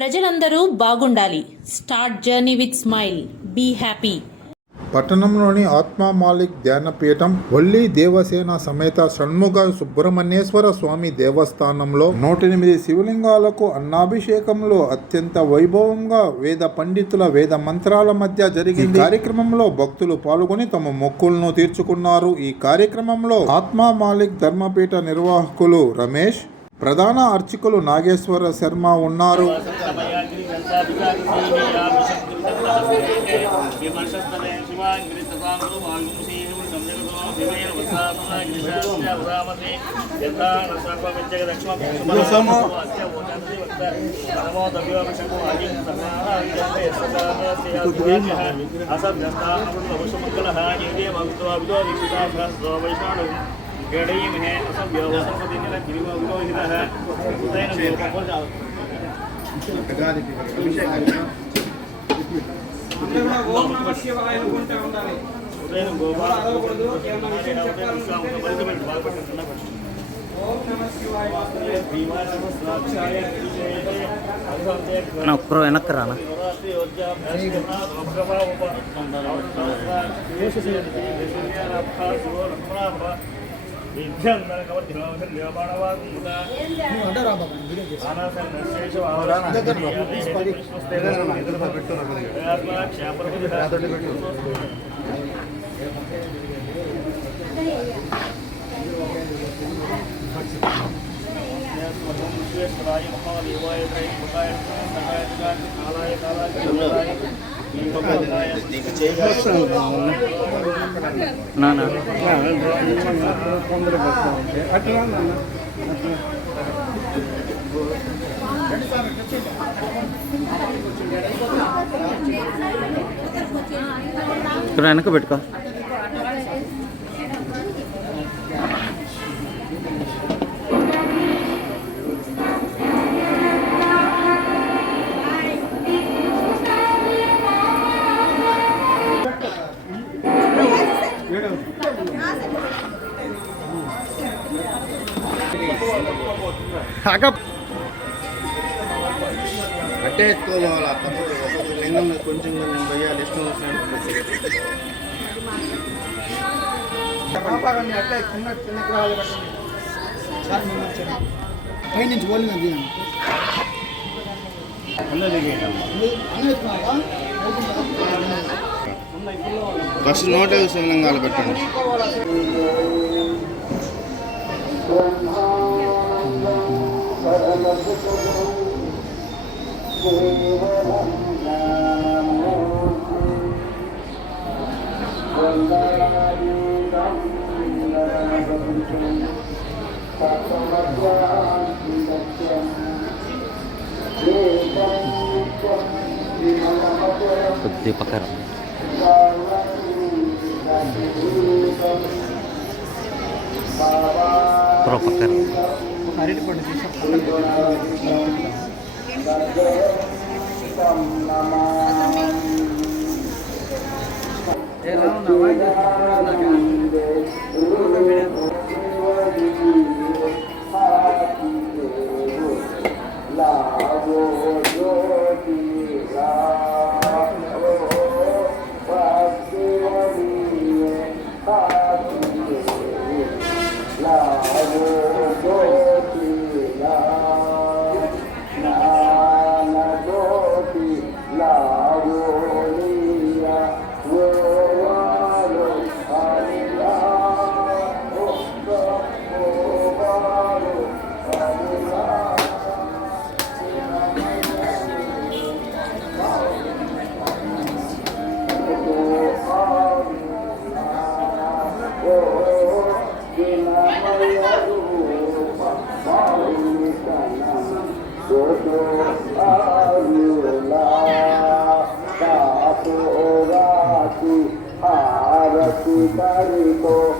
ప్రజలందరూ బాగుండాలి. Start journey with smile. Be happy. పట్టణంలోని ఆత్మా మాలిక్ ధ్యానపీఠం వల్లి దేవసేన సమేత షణ్ముఖ సుబ్రహ్మణ్యేశ్వర స్వామి దేవస్థానంలో నూట ఎనిమిది శివలింగాలకు అన్నాభిషేకంలో అత్యంత వైభవంగా వేద పండితుల వేద మంత్రాల మధ్య జరిగింది. కార్యక్రమంలో భక్తులు పాల్గొని తమ మొక్కులను తీర్చుకున్నారు. ఈ కార్యక్రమంలో ఆత్మా మాలిక్ ధర్మపీఠ నిర్వాహకులు రమేష్ ప్రధాన అర్చకులు నాగేశ్వర శర్మ ఉన్నారు. వైష్ణవ గడయమహే అసభ్యో వసపతినిల గిరివ విరోహితః ఉదయన గోపజాల ఉదయన గోపాల అన్న ఒక్కరు వెనక్కి రానా విశ్వేశ్వరాయ మహాదేవాయ త్రైముఖాయ సకాయ కాలాయ కాలాయ నానా ఇక్కడ వెనక పెట్టుకో. అట్టే ఎత్తుకోవాలి తప్పదు ఒక్కొక్క లింగం కొంచెం కొంచెం పోయాలి ఇష్టం వచ్చినట్టు పైనుంచి పోలింది అది ఫస్ట్ నూట శివలింగాలు పెట్టండి Gede pakar. Pro pakar. అరటిపండు అరటి తీసి Thank you.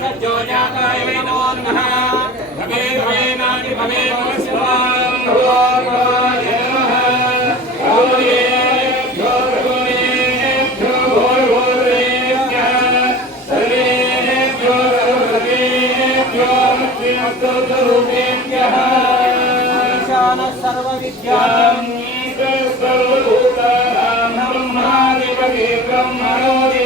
सज्जोजाताय वै नमो नमः भवे भवे नानि भवे नमस्कार सर्वविद्यां सर्वभूतानां ब्रह्मादिपति ब्रह्मणोदि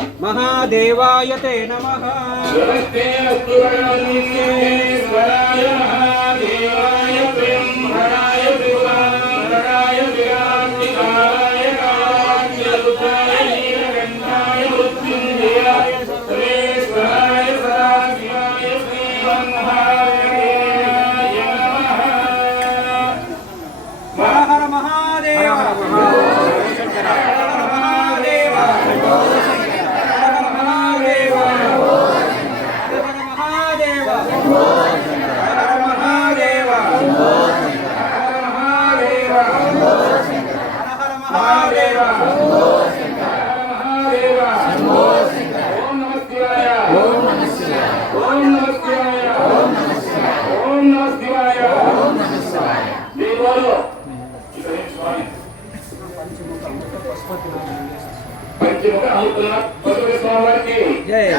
महादेवाय ते नमः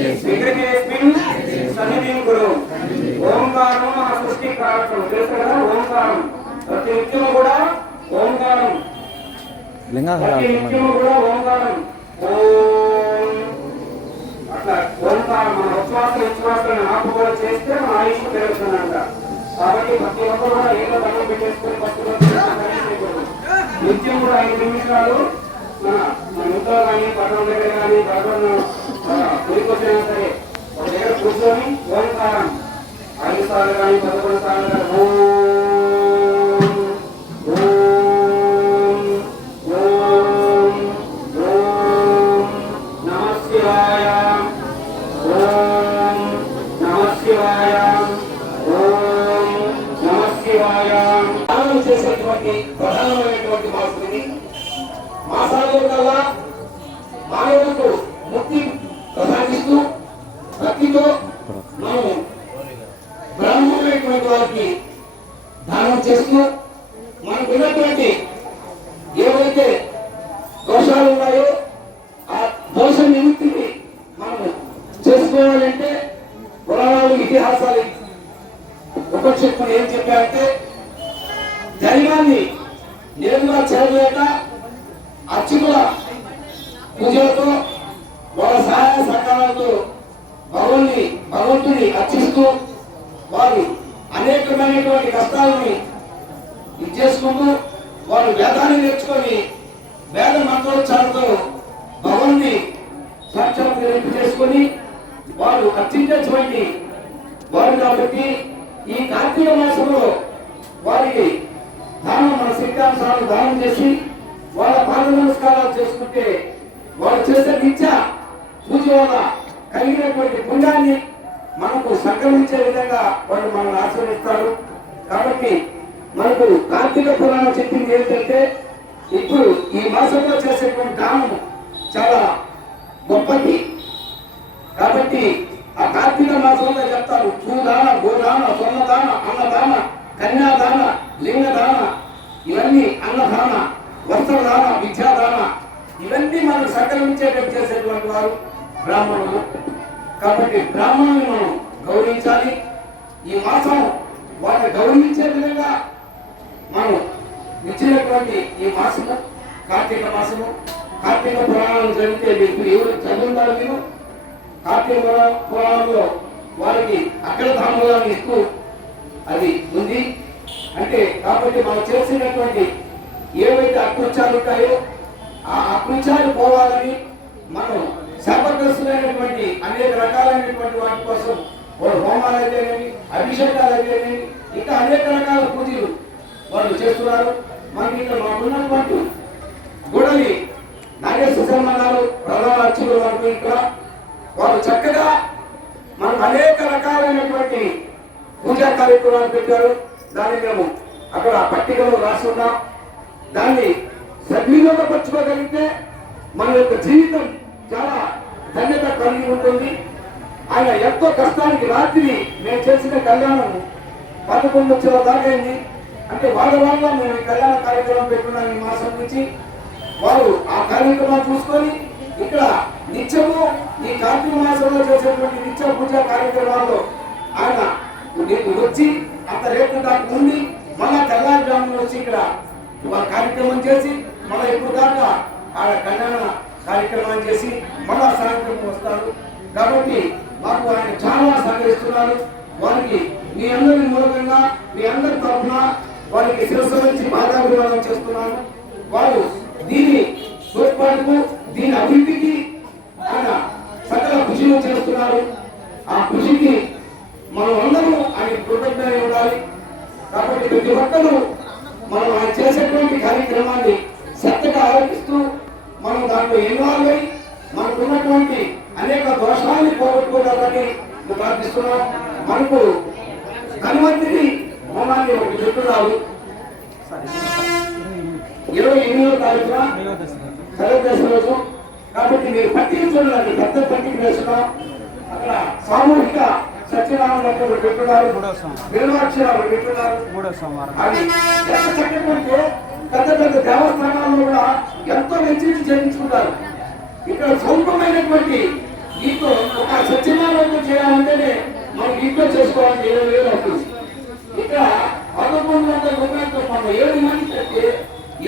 విగ్రహేస్మిన్ సన్నిధిం గురు ఓంకారం మన సృష్టి కారకం తెలుసు కదా ఓంకారం ప్రతి నిత్యం కూడా ఓంకారం ప్రతి నిత్యం కూడా ఓంకారం ఓం అట్లా ఓంకారం మన ఉచ్ఛ్వాస ఉచ్ఛ్వాసాలను ఆపుకోవడం చేస్తే మన ఆయుష్ పెరుగుతుందంట కాబట్టి ప్రతి ఒక్క కూడా ఏదో దండం పెట్టేసుకుని పట్టుకో నిత్యం కూడా ఐదు నిమిషాలు మన మన ఇంట్లో కానీ పట్టణం దగ్గర కానీ పట్టణం గురికొచ్చినా సరే ఒక దగ్గర కూర్చొని ఓంకారం ఐదు సార్లు కానీ పదకొండు సార్లు కానీ చేస్తూ మనకు ఉన్నటువంటి ఏవైతే దోషాలు ఉన్నాయో ఆ దోష నిమిత్తిని మనం చేసుకోవాలంటే పురాణాలు ఇతిహాసాలు ఉపక్షేపణ ఏం చెప్పారంటే దైవాన్ని నేరుగా చేరలేక అర్చకుల పూజలతో వాళ్ళ సహాయ సహకారాలతో భగవన్ని భగవంతుని అర్చిస్తూ వారు అనేకమైనటువంటి కష్టాలని ఇది చేసుకుంటూ వారు వేదాన్ని నేర్చుకొని వేద మంత్రోచ్చారంతో భగవాన్ని సాక్షాత్ చేసుకొని వారు అర్చించేటువంటి వారు కాబట్టి ఈ కార్తీక మాసంలో వారికి దానం మన శక్తాంశాలను దానం చేసి వాళ్ళ పాద నమస్కారాలు చేసుకుంటే వాళ్ళు చేసే నిత్య పూజ వల్ల కలిగినటువంటి పుణ్యాన్ని మనకు సంక్రమించే విధంగా వాళ్ళు మనల్ని ఆశీర్వదిస్తారు. కాబట్టి మనకు కార్తీక పురాణం చెప్పింది ఏంటంటే ఇప్పుడు ఈ మాసంలో చేసేటువంటి దానం చాలా గొప్పది. చదివితే మీకు ఎవరు చదువుతారు మీరు? కార్తీక పురాణంలో వారికి అక్కడ ధాములను ఎక్కువ అది ఉంది. అంటే కాబట్టి మనం చేసినటువంటి ఏవైతే అకృత్యాలు ఉంటాయో ఆ అకృత్యాలు పోవాలని మనం శాపగ్రస్తులైనటువంటి అనేక రకాలైనటువంటి వాటి కోసం వాడు హోమాలు అయితేనేమి అభిషేకాలు అయితేనేమి ఇంకా అనేక రకాల పూజలు వాళ్ళు చేస్తున్నారు. మనకి ఇక్కడ మాకున్నటువంటి గుడలి నాగేశ్వర శర్మ గారు ప్రధాన అర్చకులు మనకు వారు చక్కగా మనం అనేక రకాలైనటువంటి పూజా కార్యక్రమాలు పెట్టారు. దాన్ని మేము అక్కడ పట్టికలో రాసుకున్నాం దాన్ని సద్వినియోగపరచుకోగలిగితే మన యొక్క జీవితం చాలా ధన్యత కలిగి ఉంటుంది. ఆయన ఎంతో కష్టానికి రాత్రి మేము చేసిన కళ్యాణం పదకొండు వచ్చేలా దాకైంది అంటే వాళ్ళ వాళ్ళ మేము ఈ కళ్యాణ కార్యక్రమం పెట్టుకున్నాం ఈ మాసం నుంచి. వారు ఆ కార్యక్రమాన్ని చూసుకొని ఇక్కడ నిత్యము ఈ కార్తీక మాసంలో చేసేటువంటి నిత్య పూజా కార్యక్రమాల్లో ఆయన నీకు వచ్చి అంత రేపు దాకా ఉండి మళ్ళా తెల్లారుజామున వచ్చి ఇక్కడ వాళ్ళ కార్యక్రమం చేసి మళ్ళీ ఇప్పుడు దాకా ఆయన కళ్యాణ కార్యక్రమం చేసి మళ్ళా సాయంత్రం వస్తారు. కాబట్టి మాకు ఆయన చాలా సహకరిస్తున్నారు. వారికి మీ అందరి మూలకంగా మీ అందరి తరఫున వారికి శిరస్సు నుంచి బాధాభివాదం చేస్తున్నాను. వారు దీని తోడ్పాటుకు దీని అభివృద్ధికి ఆయన సకల కృషిని చేస్తున్నారు. ఆ కృషికి మనం అందరూ ఆయన కృతజ్ఞత ఉండాలి. కాబట్టి ప్రతి ఒక్కరూ మనం ఆయన చేసేటువంటి కార్యక్రమాన్ని శ్రద్ధగా ఆలోచిస్తూ మనం దాంట్లో ఇన్వాల్వ్ అయి మనకు ఉన్నటువంటి అనేక దోషాన్ని పోగొట్టుకోవాలని ప్రార్థిస్తున్నాం. మనకు ధన్వంతరి హోమాన్ని ఒకటి చెప్తున్నారు ఇరవై ఎనిమిదో తారీఖున త్రయోదశి రోజు. కాబట్టి మీరు పట్టిక చూడాలి పెద్ద పట్టిక వేస్తున్నాం అక్కడ సామూహిక సత్యనారాయణ పెట్టున్నారు పెట్టున్నారు అది ఎంత పెద్ద పెద్ద దేవస్థానాల్లో కూడా ఎంతో వెచ్చించి చేయించుకుంటారు. ఇక్కడ స్వల్పమైనటువంటి దీంతో ఒక సత్యనారాయణ చేయాలంటేనే మనం ఇంట్లో చేసుకోవాలని ఇరవై వేలు అవుతుంది ఇక్కడ పదకొండు వందల రూపాయలతో మన ఏడు మంది కట్టే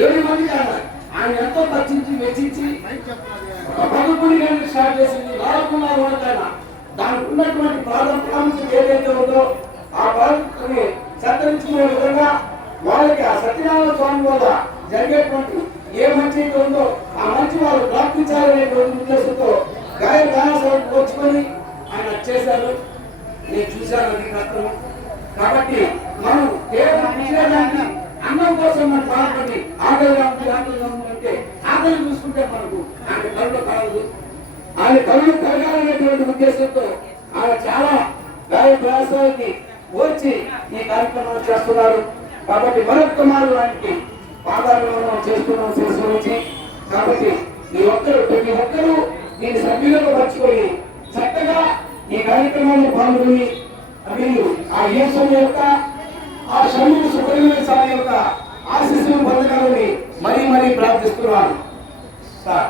ఏడు మంది కాదు ఆయన ఎంతో ఖర్చించి వెచ్చించి ఒక పదకొండు గంటలకు స్టార్ట్ చేసింది. రాకున్నారు ఉండకైనా దానికి ఉన్నటువంటి ప్రాధం ప్రాముఖ్యత ఏదైతే ఉందో ఆ ప్రాముఖ్యతని సంతరించుకునే విధంగా వాళ్ళకి ఆ సత్యనారాయణ స్వామి వల్ల జరిగేటువంటి ఏ మంచి అయితే ఉందో ఆ మంచి వాళ్ళు ప్రాప్తించాలనేటువంటి ఉద్దేశంతో గాయ గాయాసాలను పోర్చుకొని ఆయన చేశారు. నేను చూశాను అది కష్టం కాబట్టి మనం ఏ మంచి అన్నం కోసం మనం బాధపడి ఆకలిగా ఉంది ఆకలిగా ఉంది అంటే ఆకలి చూసుకుంటే మనకు ఆమె కళ్ళు కలదు ఆమె కళ్ళు కలగాలనేటువంటి ఉద్దేశంతో ఆమె చాలా గాయ ప్రయాసాలకి వచ్చి ఈ కార్యక్రమం చేస్తున్నారు. కాబట్టి మరొక మారు ఆయనకి పాదాభివందనం చేస్తున్నాం శిరస్సు కాబట్టి ఈ ఒక్కరు ప్రతి ఒక్కరూ దీని సభ్యులను మర్చిపోయి చక్కగా ఈ కార్యక్రమంలో పాల్గొని మీరు ఆ యేసు యొక్క ఆ శంభు సుబ్రహ్మణ్య స్వామి యొక్క ఆశీస్సులు పొందగలని మరీ మరీ ప్రార్థిస్తున్నాను. సార్.